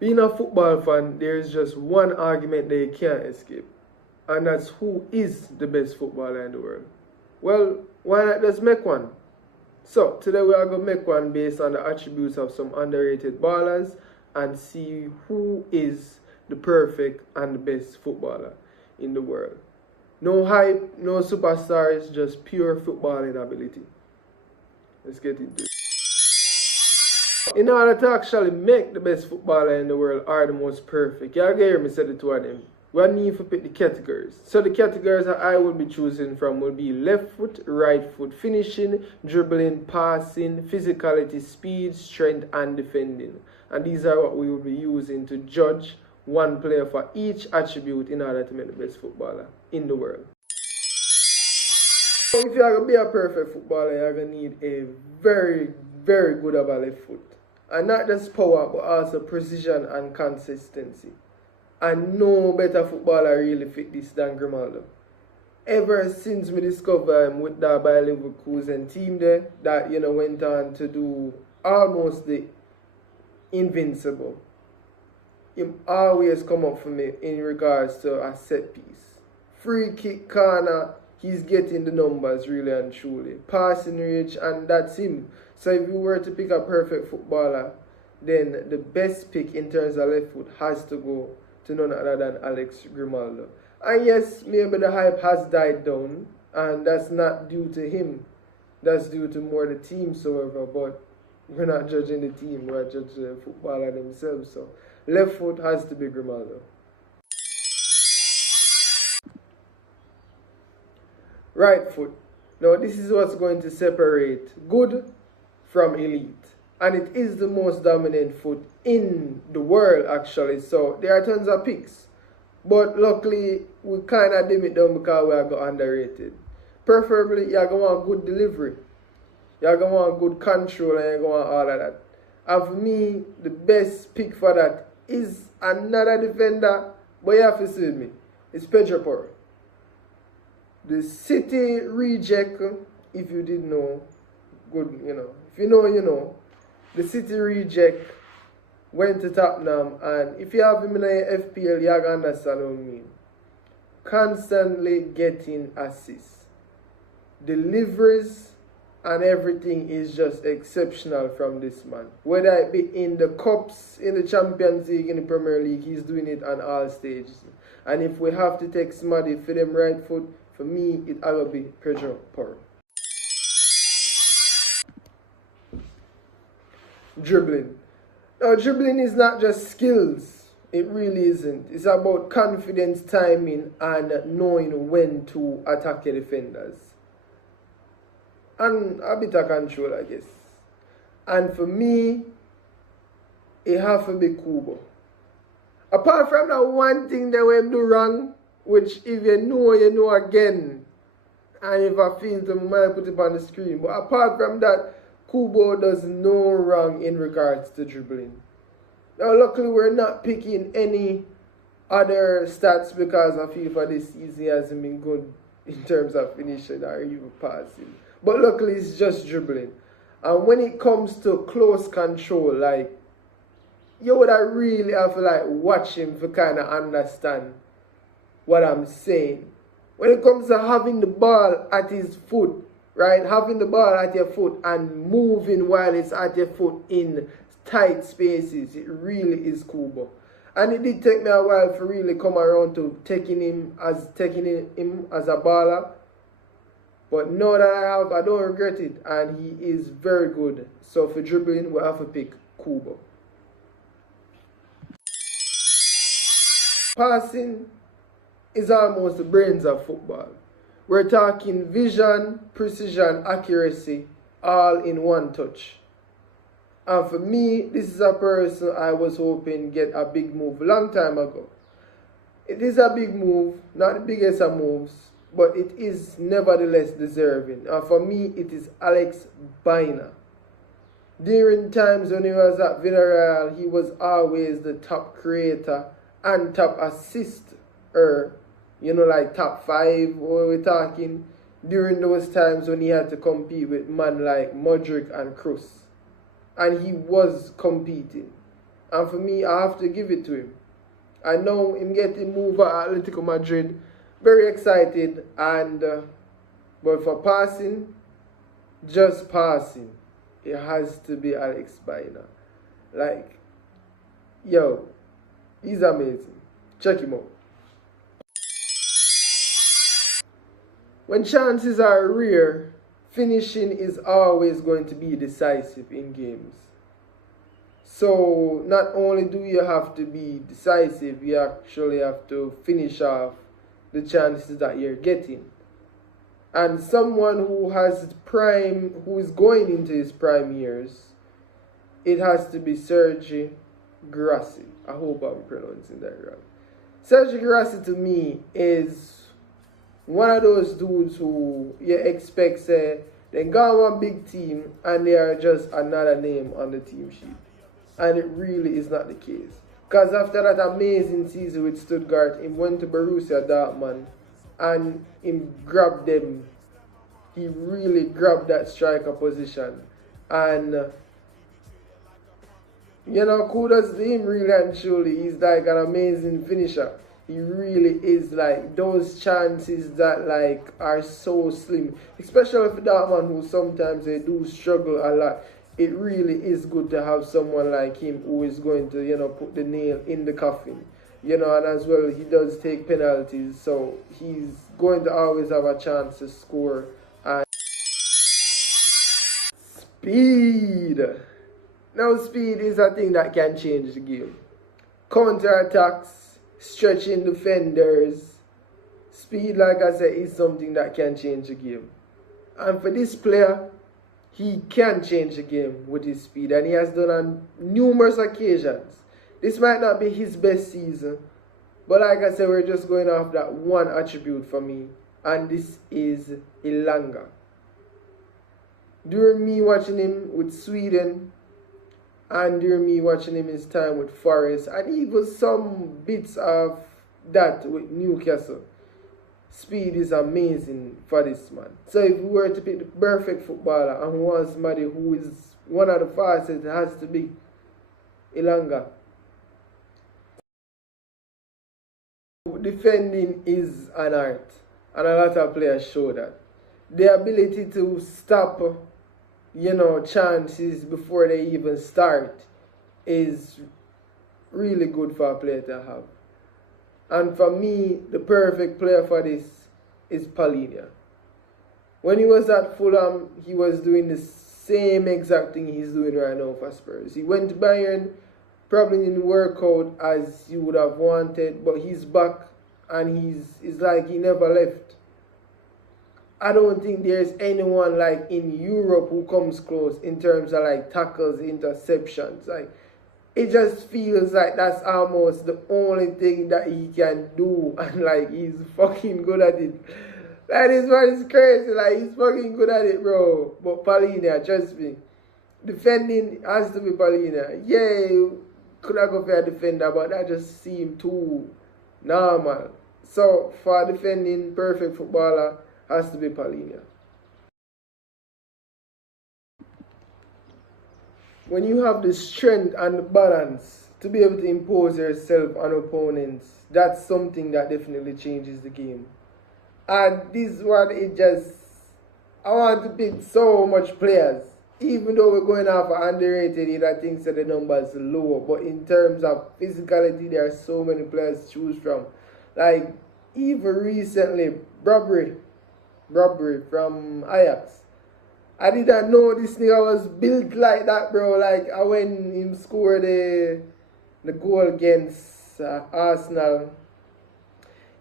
Being a football fan, there is just one argument that you can't escape, and that's who is the best footballer in the world. Well, why not just make one? So, today we are going to make one based on the attributes of some underrated ballers and see who is the perfect and the best footballer in the world. No hype, no superstars, just pure footballing ability. Let's get into it. In order to actually make the best footballer in the world or the most perfect, you hear me say the two of them. We need to pick the categories. So the categories that I will be choosing from will be left foot, right foot, finishing, dribbling, passing, physicality, speed, strength, and defending. And these are what we will be using to judge one player for each attribute in order to make the best footballer in the world. If you are going to be a perfect footballer, you are going to need a very, very good of a left foot. And not just power, but also precision and consistency. And no better footballer really fit this than Grimaldo. Ever since we discovered him with that Bayer Leverkusen team there, that went on to do almost the invincible. He always come up for me in regards to a set piece. Free kick, corner, he's getting the numbers really and truly. Passing range, and that's him. So if you were to pick a perfect footballer, then the best pick in terms of left foot has to go to none other than Alex Grimaldo. And yes, maybe the hype has died down, and that's not due to him. That's due to more the team, however, but we're not judging the team, we're judging the footballer themselves. So left foot has to be Grimaldo. Right foot. Now this is what's going to separate good from elite. And it is the most dominant foot in the world actually. So there are tons of picks. But luckily we kind of dim it down because we are going underrated. Preferably you're going to want good delivery. You're going to want good control and you're going to want all of that. And for me, the best pick for that is another defender. But you have to see me. It's Pedro Porro. The City reject, if you didn't know, good, If you know, you know. The City reject went to Tottenham, and if you have him in a FPL, you're going to understand what I mean. Constantly getting assists. Deliveries and everything is just exceptional from this man. Whether it be in the Cups, in the Champions League, in the Premier League, he's doing it on all stages. And if we have to take somebody for them right foot, for me, it will be Pedro Porro. Dribbling. Now, dribbling is not just skills. It really isn't. It's about confidence, timing, and knowing when to attack your defenders. And a bit of control, I guess. And for me, it have to be Kubo. Apart from that one thing that we do wrong, which if you know again. And if I feel to, I might put it on the screen. But apart from that, Kubo does no wrong in regards to dribbling. Now, luckily, we're not picking any other stats because I feel for this season hasn't been good in terms of finishing or even passing. But luckily, it's just dribbling. And when it comes to close control, like, you would really have to watch him to kind of understand what I'm saying. When it comes to having the ball at his foot, right? Having the ball at your foot and moving while it's at your foot in tight spaces, it really is Kubo. And it did take me a while to really come around to taking him as a baller. But now that I don't regret it, and he is very good. So for dribbling, we have to pick Kubo. Passing is almost the brains of football. We're talking vision, precision, accuracy, all in one touch. And for me, this is a person I was hoping get a big move a long time ago. It is a big move, not the biggest of moves, but it is nevertheless deserving. And for me, it is Alex Baena. During times when he was at Villarreal, he was always the top creator and top assister. Like top 5, what we're talking, during those times when he had to compete with men like Modric and Kroos. And he was competing. And for me, I have to give it to him. I know him getting moved at Atletico Madrid. Very excited. And but for passing, just passing, it has to be Alex Baina. Like, yo, he's amazing. Check him out. When chances are rare, finishing is always going to be decisive in games. So not only do you have to be decisive, you actually have to finish off the chances that you're getting. And someone who is going into his prime years, it has to be Sergi Guirassy. I hope I'm pronouncing that right. Sergi Guirassy to me is one of those dudes who you expect they got one big team and they are just another name on the team sheet. And it really is not the case. Because after that amazing season with Stuttgart, he went to Borussia Dortmund and he grabbed them. He really grabbed that striker position. And, kudos to him really and truly. He's like an amazing finisher. He really is like those chances that like are so slim. Especially for Dortmund who sometimes they do struggle a lot. It really is good to have someone like him who is going to, put the nail in the coffin. And as well, he does take penalties, so he's going to always have a chance to score. And speed. Now, speed is a thing that can change the game. Counter-attacks, stretching defenders. Speed, like I said, is something that can change the game. And for this player, he can change the game with his speed, and he has done on numerous occasions. This might not be his best season, but like I said, we're just going off that one attribute for me, and this is Elanga. During me watching him with Sweden, and during me watching him his time with Forest, and even some bits of that with Newcastle, speed is amazing for this man. So if we were to pick the perfect footballer and want somebody who is one of the fastest, it has to be Elanga. Defending is an art, and a lot of players show that. The ability to stop, chances before they even start is really good for a player to have. And for me, the perfect player for this is Palhinha. When he was at Fulham, he was doing the same exact thing he's doing right now for Spurs. He went to Bayern, probably didn't work out as you would have wanted, but he's back and it's like he never left. I don't think there's anyone like in Europe who comes close in terms of like tackles, interceptions. Like, it just feels like that's almost the only thing that he can do, and like he's fucking good at it. That is what is crazy, like he's fucking good at it, bro. But Palhinha, trust me, defending has to be Palhinha. Yeah, could I go for a defender, but that just seemed too normal. So for defending, perfect footballer has to be Palhinha. When you have the strength and the balance to be able to impose yourself on opponents, that's something that definitely changes the game. And this one, I want to pick so much players. Even though we're going off underrated, I think that the numbers are lower. But in terms of physicality, there are so many players to choose from. Like, even recently, Robbery from Ajax. I didn't know this nigga was built like that, bro. Like, when him scored the goal against Arsenal,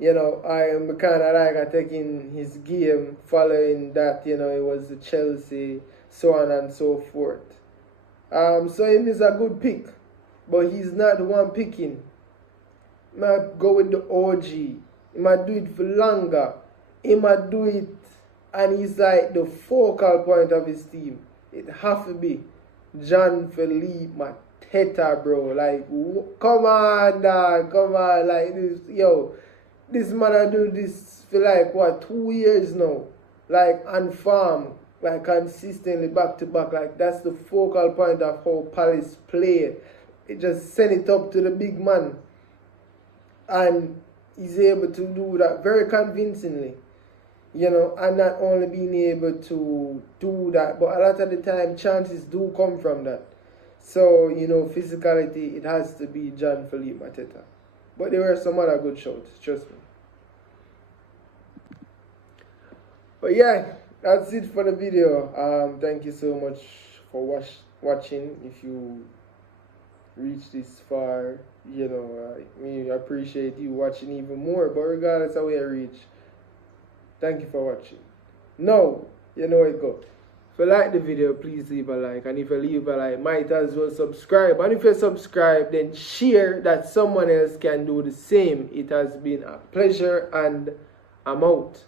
I'm kind of like taking his game following that, it was the Chelsea, so on and so forth. So him is a good pick, but he's not the one picking. He might go with the OG. He might do it for longer. He might do it, and he's like the focal point of his team. It have to be Jean-Philippe Mateta, bro. Like, come on, dog. Come on. Like, this man I do this for like, 2 years now. Like, on farm. Like, consistently, back to back. Like, that's the focal point of how Palace play. it just sent it up to the big man. And he's able to do that very convincingly. You know, and not only being able to do that, but a lot of the time chances do come from that. So, you know, physicality, it has to be Jean-Philippe Mateta. But there were some other good shots, trust me. But yeah, that's it for the video. Thank you so much for watching. If you reach this far, you know, I appreciate you watching even more. But regardless of where you reach, thank you for watching. Now, you know it go. If you like the video, please leave a like. And if you leave a like, might as well subscribe. And if you subscribe, then share that someone else can do the same. It has been a pleasure, and I'm out.